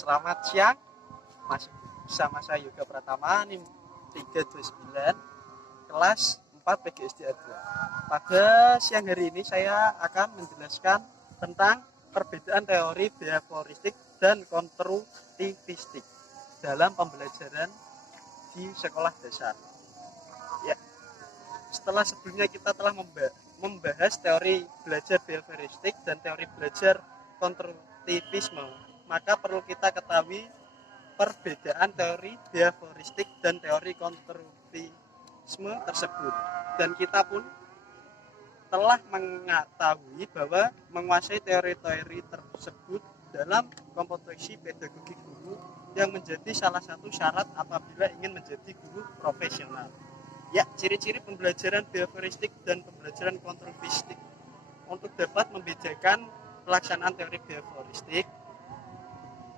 Selamat siang, masih bersama saya Yoga Pratama, NIM 329, kelas 4 PGSD A2. Pada siang hari ini saya akan menjelaskan tentang perbedaan teori behavioristik dan konstruktivistik dalam pembelajaran di sekolah dasar. Ya, setelah sebelumnya kita telah membahas teori belajar behavioristik dan teori belajar konstruktivisme, maka perlu kita ketahui perbedaan teori behavioristik dan teori konstruktivisme tersebut. Dan kita pun telah mengetahui bahwa menguasai teori-teori tersebut dalam kompetisi pedagogi guru yang menjadi salah satu syarat apabila ingin menjadi guru profesional. Ya, ciri-ciri pembelajaran behavioristik dan pembelajaran konstruktivistik. Untuk dapat membedakan pelaksanaan teori behavioristik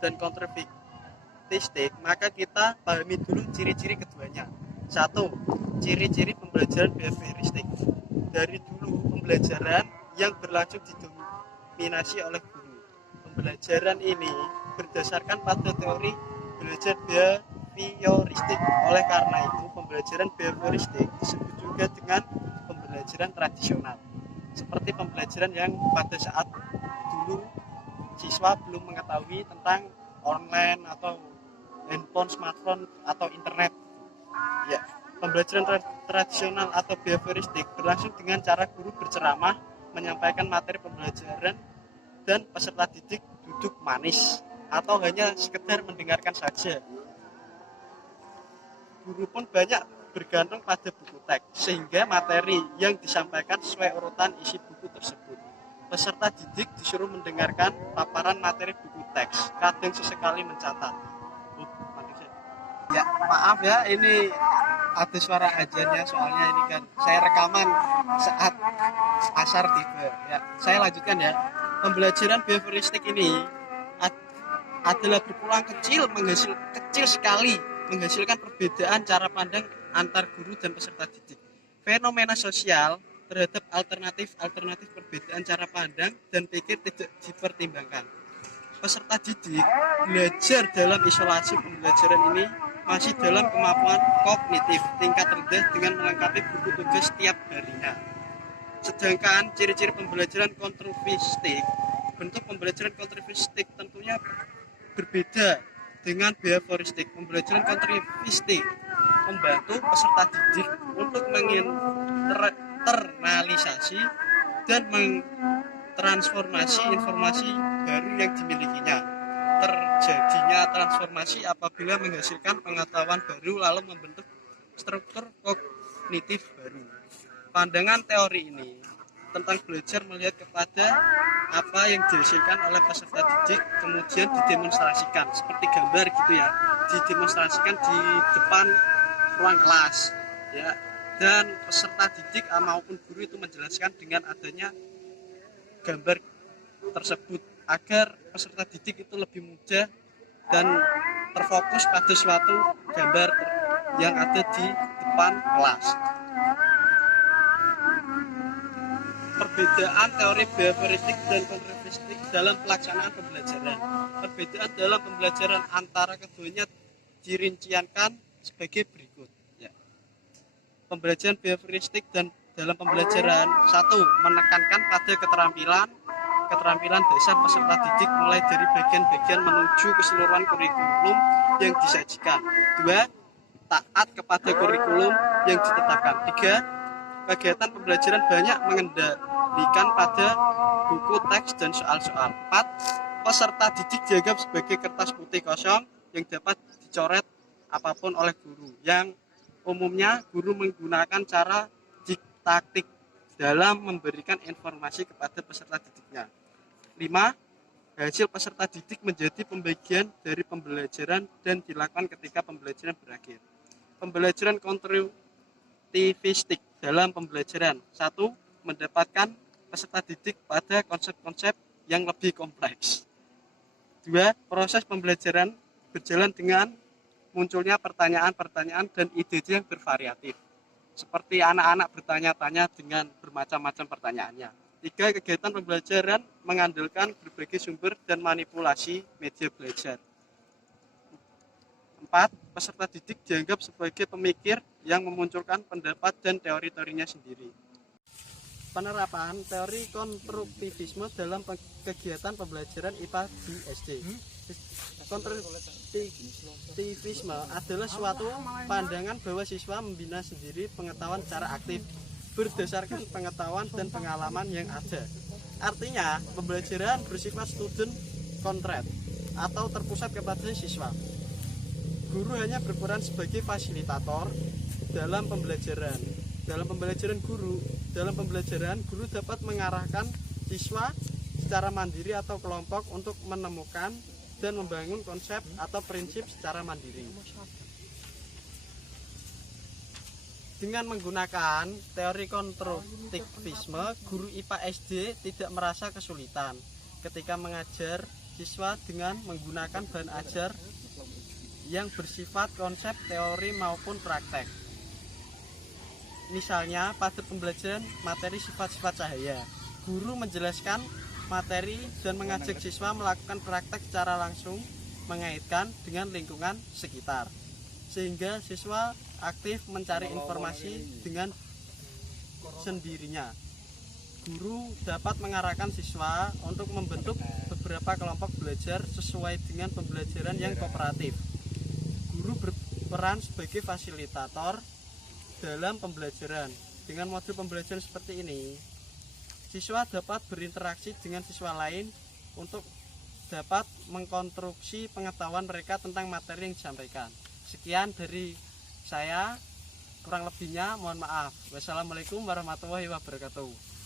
dan konstruktivistik, maka kita pahami dulu ciri-ciri keduanya. 1. Ciri-ciri pembelajaran behavioristik. Dari dulu pembelajaran yang berlangsung didominasi oleh guru. Pembelajaran ini berdasarkan pada teori belajar behavioristik. Oleh karena itu, pembelajaran behavioristik disebut juga dengan pembelajaran tradisional. Seperti pembelajaran yang pada saat dulu siswa belum mengetahui tentang online atau handphone, smartphone atau internet. Ya, pembelajaran tradisional atau behavioristik berlangsung dengan cara guru berceramah, menyampaikan materi pembelajaran, dan peserta didik duduk manis atau hanya sekedar mendengarkan saja. Guru pun banyak bergantung pada buku teks, sehingga materi yang disampaikan sesuai urutan isi buku tersebut. Peserta didik disuruh mendengarkan paparan materi buku teks, kadang sesekali mencatat. Ya, maaf ya, ini ada suara ajannya, soalnya ini kan saya rekaman saat asar tiba. Ya, saya lanjutkan ya. Pembelajaran behavioristik ini adalah berulang kecil sekali menghasilkan perbedaan cara pandang antar guru dan peserta didik. Fenomena sosial terhadap alternatif perbedaan cara pandang dan pikir tidak dipertimbangkan. Peserta didik belajar dalam isolasi. Pembelajaran ini masih dalam kemampuan kognitif tingkat rendah dengan melengkapi buku tugas setiap harinya. Sedangkan ciri-ciri pembelajaran konstruktivistik, bentuk pembelajaran konstruktivistik tentunya berbeda dengan behavioristik. Pembelajaran konstruktivistik membantu peserta didik untuk menginternalisasi dan mentransformasi informasi baru yang dimilikinya. Terjadinya transformasi apabila menghasilkan pengetahuan baru lalu membentuk struktur kognitif baru. Pandangan teori ini tentang belajar melihat kepada apa yang dihasilkan oleh peserta didik kemudian didemonstrasikan seperti gambar gitu ya, didemonstrasikan di depan ruang kelas ya, dan peserta didik maupun guru itu menjelaskan dengan adanya gambar tersebut agar peserta didik itu lebih mudah dan terfokus pada suatu gambar yang ada di depan kelas. Perbedaan teori behavioristik dan konstruktivistik dalam pelaksanaan pembelajaran. Perbedaan dalam pembelajaran antara keduanya dirinciankan sebagai berikut. Ya. Pembelajaran behavioristik dan dalam pembelajaran 1. Menekankan pada keterampilan dasar peserta didik mulai dari bagian-bagian menuju keseluruhan kurikulum yang disajikan. 2. Taat kepada kurikulum yang ditetapkan. 3. Kegiatan pembelajaran banyak mengendalikan pada buku teks dan soal-soal. 4. Peserta didik dianggap sebagai kertas putih kosong yang dapat dicoret apapun oleh guru. Yang umumnya guru menggunakan cara didaktik dalam memberikan informasi kepada peserta didiknya. 5. Hasil peserta didik menjadi pembagian dari pembelajaran dan dilakukan ketika pembelajaran berakhir. Pembelajaran konstruktivistik dalam pembelajaran. 1. Mendapatkan peserta didik pada konsep-konsep yang lebih kompleks. 2. Proses pembelajaran berjalan dengan munculnya pertanyaan-pertanyaan dan ide yang bervariatif. Seperti anak-anak bertanya-tanya dengan bermacam-macam pertanyaannya. 3. Kegiatan pembelajaran mengandalkan berbagai sumber dan manipulasi media belajar. 4. Peserta didik dianggap sebagai pemikir yang memunculkan pendapat dan teori-teorinya sendiri. Penerapan teori konstruktivisme dalam kegiatan pembelajaran IPA di SD. Konstruktivisme adalah suatu pandangan bahwa siswa membina sendiri pengetahuan secara aktif berdasarkan pengetahuan dan pengalaman yang ada. Artinya, pembelajaran bersifat student centered atau terpusat kepada siswa. Guru hanya berperan sebagai fasilitator dalam pembelajaran. Dalam pembelajaran, guru dapat mengarahkan siswa secara mandiri atau kelompok untuk menemukan dan membangun konsep atau prinsip secara mandiri. Dengan menggunakan teori konstruktivisme, guru IPA SD tidak merasa kesulitan ketika mengajar siswa dengan menggunakan bahan ajar yang bersifat konsep teori maupun praktek. Misalnya pada pembelajaran materi sifat-sifat cahaya, guru menjelaskan materi dan mengajak siswa melakukan praktek secara langsung mengaitkan dengan lingkungan sekitar, sehingga siswa aktif mencari informasi dengan sendirinya. Guru dapat mengarahkan siswa untuk membentuk beberapa kelompok belajar sesuai dengan pembelajaran yang kooperatif. Guru berperan sebagai fasilitator dalam pembelajaran. Dengan modul pembelajaran seperti ini, siswa dapat berinteraksi dengan siswa lain untuk dapat mengkonstruksi pengetahuan mereka tentang materi yang disampaikan. Sekian dari saya, kurang lebihnya mohon maaf. Wassalamualaikum warahmatullahi wabarakatuh.